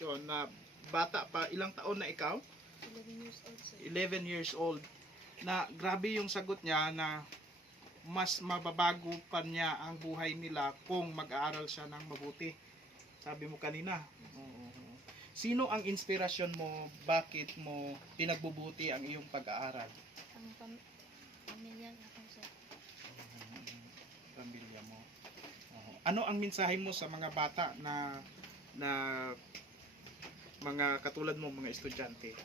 inspirasyon na bata pa, ilang taon na ikaw? 11 years old, sir. 11 years old. Na grabe yung sagot niya na mas mababago pa niya ang buhay nila kung mag-aaral siya ng mabuti. Sabi mo kanina. Oo. Sino ang inspirasyon mo? Bakit mo pinagbubuti ang iyong pag-aaral? Ang pam pamilya na ko, sir. Pamilya mo. Oo. Ano ang mensahe mo sa mga bata na na mga katulad mo mga estudyante?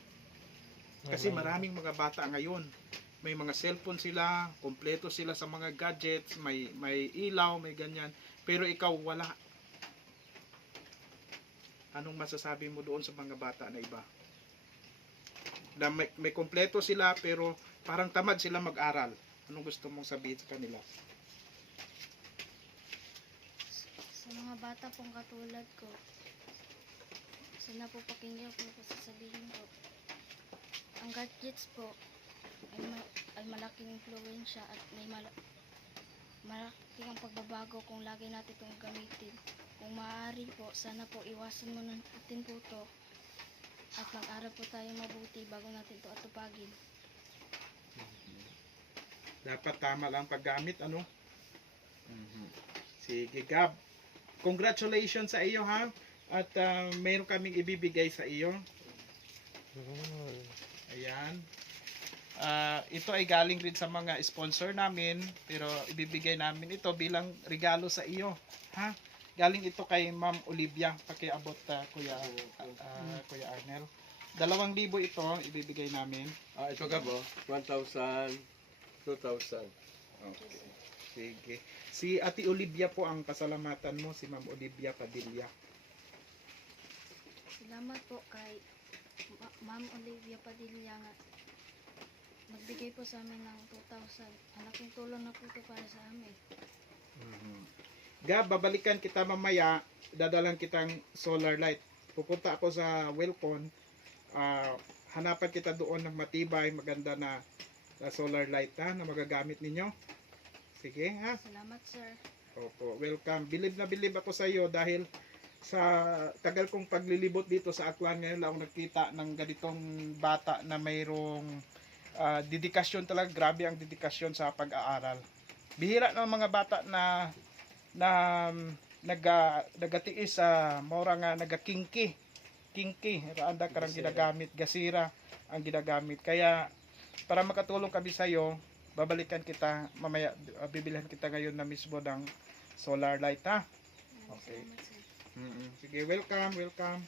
Kasi maraming mga bata ngayon, may mga cellphone sila, kompleto sila sa mga gadgets, may may ilaw, may ganyan, pero ikaw wala. Anong masasabi mo doon sa mga bata na iba? Na may, may kompleto sila pero parang tamad sila mag-aral. Anong gusto mong sabihin sa kanila? Sa mga bata pong katulad ko, sana po pakinggan ko po sasabihin ko. Ang gadgets po ay, ma- ay malaking influensya at may mal- malaking ang pagbabago kung lagi natin itong gamitin. Kung maaari po, sana po iwasan muna natin po to at mag-aral po tayo mabuti bago natin to atupagin. Dapat tama lang paggamit, ano? Sige, Gab. Congratulations sa iyo, ha? At ah, mayroon kaming ibibigay sa iyo. Ayan. Ah, ito ay galing rin sa mga sponsor namin, pero ibibigay namin ito bilang regalo sa iyo, ha? Galing ito kay Ma'am Olivia, pakiabot ah, Kuya ah, Kuya Arnel. Dalawang libo ito ibibigay namin. Ah, ito ka po? 1,000, 2,000. Okay. Sige. Si Ate Olivia po ang pasalamatan mo, si Ma'am Olivia Padilla. Salamat po kay Ma- Ma'am Olivia Padilla nga nagbigay po sa amin ng 2,000. Malaking tulong na po ito para sa amin. Gab, babalikan kita mamaya, dadalan kitang solar light. Pupunta ako sa Welcon, ah, hanapan kita doon ng matibay, maganda na, na solar light ha, na magagamit ninyo. Sige ha? Salamat sir. Opo, welcome. Bilib na bilib ako sa iyo dahil sa tagal kong paglilibot dito sa Aklan ngayon lang ako nakita ng ganitong bata na mayroong ah, dedikasyon talaga. Grabe ang dedikasyon sa pag-aaral. Bihira ng mga bata na na um, naga nagatiis sa mora nga nagakingki. Kingki, raanda karang Gasira. ginagamit, gasira ang ginagamit. Kaya para makatulong kami sa iyo, babalikan kita mamaya uh, bibilhan kita ngayon na mismo ng solar light ha Okay. Salamat sir. sige welcome welcome